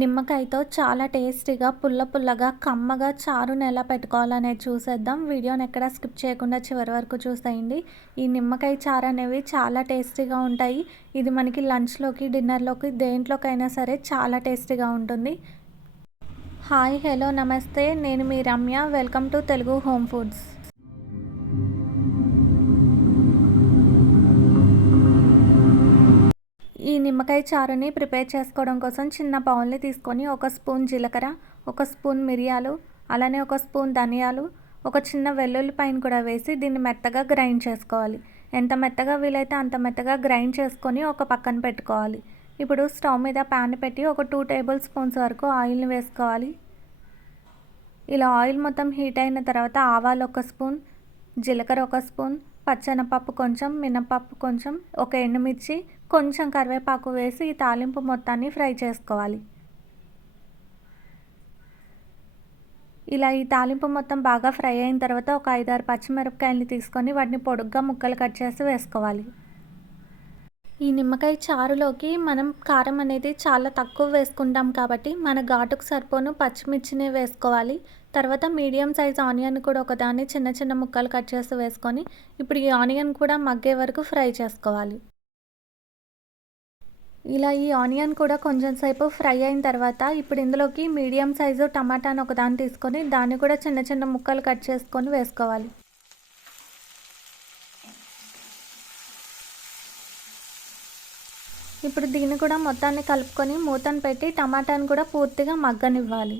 నిమ్మకాయతో చాలా టేస్టీగా పుల్ల పుల్లగా కమ్మగా చారుని ఎలా పెట్టుకోవాలనేది చూసేద్దాం. వీడియోని ఎక్కడ స్కిప్ చేయకుండా చివరి వరకు చూసేయండి. ఈ నిమ్మకాయ చారు అనేవి చాలా టేస్టీగా ఉంటాయి. ఇది మనకి లంచ్లోకి డిన్నర్లోకి దేంట్లోకైనా సరే చాలా టేస్టీగా ఉంటుంది. Hi hello namaste. నేను మీ Ramya. Welcome to Telugu Home Foods. నిమ్మకాయ చారుని ప్రిపేర్ చేసుకోవడం కోసం చిన్న బౌల్ని తీసుకొని ఒక స్పూన్ జీలకర్ర ఒక స్పూన్ మిరియాలు అలానే ఒక స్పూన్ ధనియాలు ఒక చిన్న వెల్లుల్లిపాయను కూడా వేసి దీన్ని మెత్తగా గ్రైండ్ చేసుకోవాలి. ఎంత మెత్తగా వీలైతే అంత మెత్తగా గ్రైండ్ చేసుకొని ఒక పక్కన పెట్టుకోవాలి. ఇప్పుడు స్టవ్ మీద ప్యాన్ పెట్టి ఒక టూ టేబుల్ స్పూన్స్ వరకు ఆయిల్ని వేసుకోవాలి. ఇలా ఆయిల్ మొత్తం హీట్ అయిన తర్వాత ఆవాలు ఒక స్పూన్ జీలకర్ర ఒక స్పూన్ పచ్చెనపప్పు కొంచెం మినపప్పు కొంచెం ఒక ఎండుమిర్చి కొంచెం కరివేపాకు వేసి ఈ తాలింపు మొత్తాన్ని ఫ్రై చేసుకోవాలి. ఇలా ఈ తాలింపు మొత్తం బాగా ఫ్రై అయిన తర్వాత ఒక ఐదారు పచ్చిమిరపకాయలు తీసుకొని వాటిని పొడుగ్గా ముక్కలు కట్ చేసి వేసుకోవాలి. ఈ నిమ్మకాయ చారులోకి మనం కారం అనేది చాలా తక్కువ వేసుకుంటాం కాబట్టి మన ఘాటుకు సరిపోను పచ్చిమిర్చినే వేసుకోవాలి. తర్వాత మీడియం సైజ్ ఆనియన్ కూడా ఒకదాన్ని చిన్న చిన్న ముక్కలు కట్ చేసి వేసుకొని ఇప్పుడు ఈ ఆనియన్ కూడా మగ్గే వరకు ఫ్రై చేసుకోవాలి. ఇలా ఈ ఆనియన్ కూడా కొంచెం సేపు ఫ్రై అయిన తర్వాత ఇప్పుడు ఇందులోకి మీడియం సైజు టమాటాను ఒకదాన్ని తీసుకొని దాన్ని కూడా చిన్న చిన్న ముక్కలు కట్ చేసుకొని వేసుకోవాలి. ఇప్పుడు దీన్ని కూడా మొత్తాన్ని కలుపుకొని మూతను పెట్టి టమాటాను కూడా పూర్తిగా మగ్గనివ్వాలి.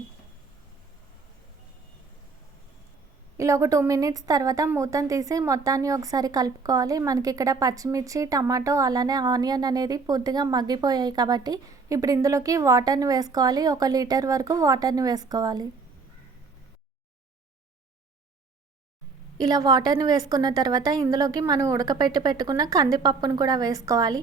ఇలా ఒక టూ మినిట్స్ తర్వాత మూతను తీసి మొత్తాన్ని ఒకసారి కలుపుకోవాలి. మనకి ఇక్కడ పచ్చిమిర్చి టమాటో అలానే ఆనియన్ అనేది పూర్తిగా మగ్గిపోయాయి కాబట్టి ఇప్పుడు ఇందులోకి వాటర్ని వేసుకోవాలి. ఒక లీటర్ వరకు వాటర్ని వేసుకోవాలి. ఇలా వాటర్ని వేసుకున్న తర్వాత ఇందులోకి మనం ఉడకపెట్టి పెట్టుకున్న కందిపప్పును కూడా వేసుకోవాలి.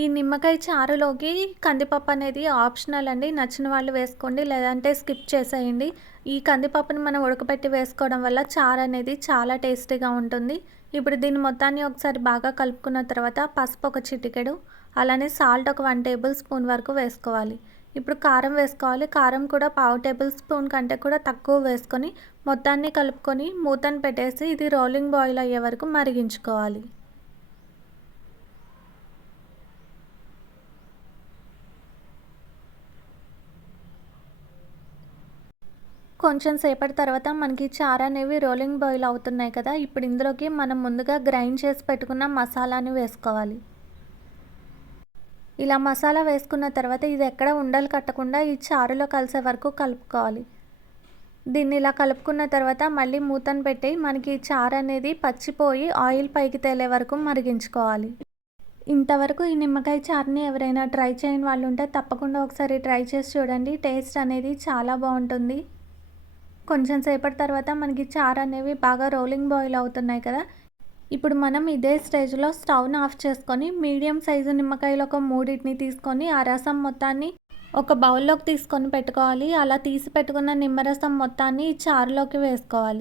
ఈ నిమ్మకాయ చారులోకి కందిపప్పు అనేది ఆప్షనల్ అండి. నచ్చిన వాళ్ళు వేసుకోండి లేదంటే స్కిప్ చేసేయండి. ఈ కందిపప్పుని మనం ఉడకపెట్టి వేసుకోవడం వల్ల చారు అనేది చాలా టేస్టీగా ఉంటుంది. ఇప్పుడు దీన్ని మొత్తాన్ని ఒకసారి బాగా కలుపుకున్న తర్వాత పసుపు ఒక చిటికెడు అలానే సాల్ట్ ఒక వన్ టేబుల్ స్పూన్ వరకు వేసుకోవాలి. ఇప్పుడు కారం వేసుకోవాలి. కారం కూడా పావు టేబుల్ స్పూన్ కంటే కూడా తక్కువ వేసుకొని మొత్తాన్ని కలుపుకొని మూతను పెట్టేసి ఇది రోలింగ్ బాయిల్ అయ్యే వరకు మరిగించుకోవాలి. కొంచెం సేపటి తర్వాత మనకి చారు అనేవి రోలింగ్ బాయిల్ అవుతున్నాయి కదా ఇప్పుడు ఇందులోకి మనం ముందుగా గ్రైండ్ చేసి పెట్టుకున్న మసాలాని వేసుకోవాలి. ఇలా మసాలా వేసుకున్న తర్వాత ఇది ఎక్కడ ఉండలు కట్టకుండా ఈ చారులో కలిసే వరకు కలుపుకోవాలి. దీన్ని ఇలా కలుపుకున్న తర్వాత మళ్ళీ మూతను పెట్టి మనకి చారు అనేది పచ్చిపోయి ఆయిల్ పైకి తేలే వరకు మరిగించుకోవాలి. ఇంతవరకు ఈ నిమ్మకాయ చారుని ఎవరైనా ట్రై చేయని వాళ్ళు ఉంటే తప్పకుండా ఒకసారి ట్రై చేసి చూడండి. టేస్ట్ అనేది చాలా బాగుంటుంది. కొంచెం సేపటి తర్వాత మనకి చారు అనేవి బాగా రోలింగ్ బాయిల్ అవుతున్నాయి కదా. ఇప్పుడు మనం ఇదే స్టేజ్లో స్టవ్ని ఆఫ్ చేసుకొని మీడియం సైజు నిమ్మకాయలు ఒక మూడింటిని తీసుకొని ఆ రసం మొత్తాన్ని ఒక బౌల్లోకి తీసుకొని పెట్టుకోవాలి. అలా తీసి పెట్టుకున్న నిమ్మరసం మొత్తాన్ని చారులోకి వేసుకోవాలి.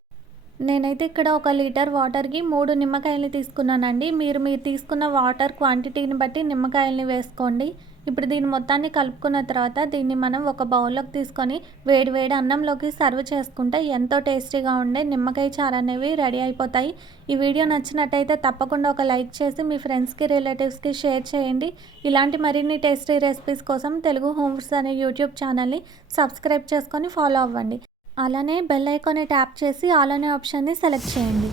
నేనైతే ఇక్కడ ఒక లీటర్ వాటర్కి మూడు నిమ్మకాయలు తీసుకున్నానండి. మీరు మీరు తీసుకున్న వాటర్ క్వాంటిటీని బట్టి నిమ్మకాయలని వేసుకోండి. ఇప్పుడు దీన్ని మొత్తాన్ని కలుపుకున్న తర్వాత దీన్ని మనం ఒక బౌల్లోకి తీసుకొని వేడి వేడి అన్నంలోకి సర్వ్ చేసుకుంటే ఎంతో టేస్టీగా ఉండే నిమ్మకాయ చారు అనేవి రెడీ అయిపోతాయి. ఈ వీడియో నచ్చినట్టయితే తప్పకుండా ఒక లైక్ చేసి మీ ఫ్రెండ్స్కి రిలేటివ్స్కి షేర్ చేయండి. ఇలాంటి మరిన్ని టేస్టీ రెసిపీస్ కోసం తెలుగు హోమ్స్ అనే యూట్యూబ్ ఛానల్ని సబ్స్క్రైబ్ చేసుకొని ఫాలో అవ్వండి. అలానే బెల్ ఐకాన్ని ట్యాప్ చేసి ఆల్ అనే ఆప్షన్ని సెలెక్ట్ చేయండి.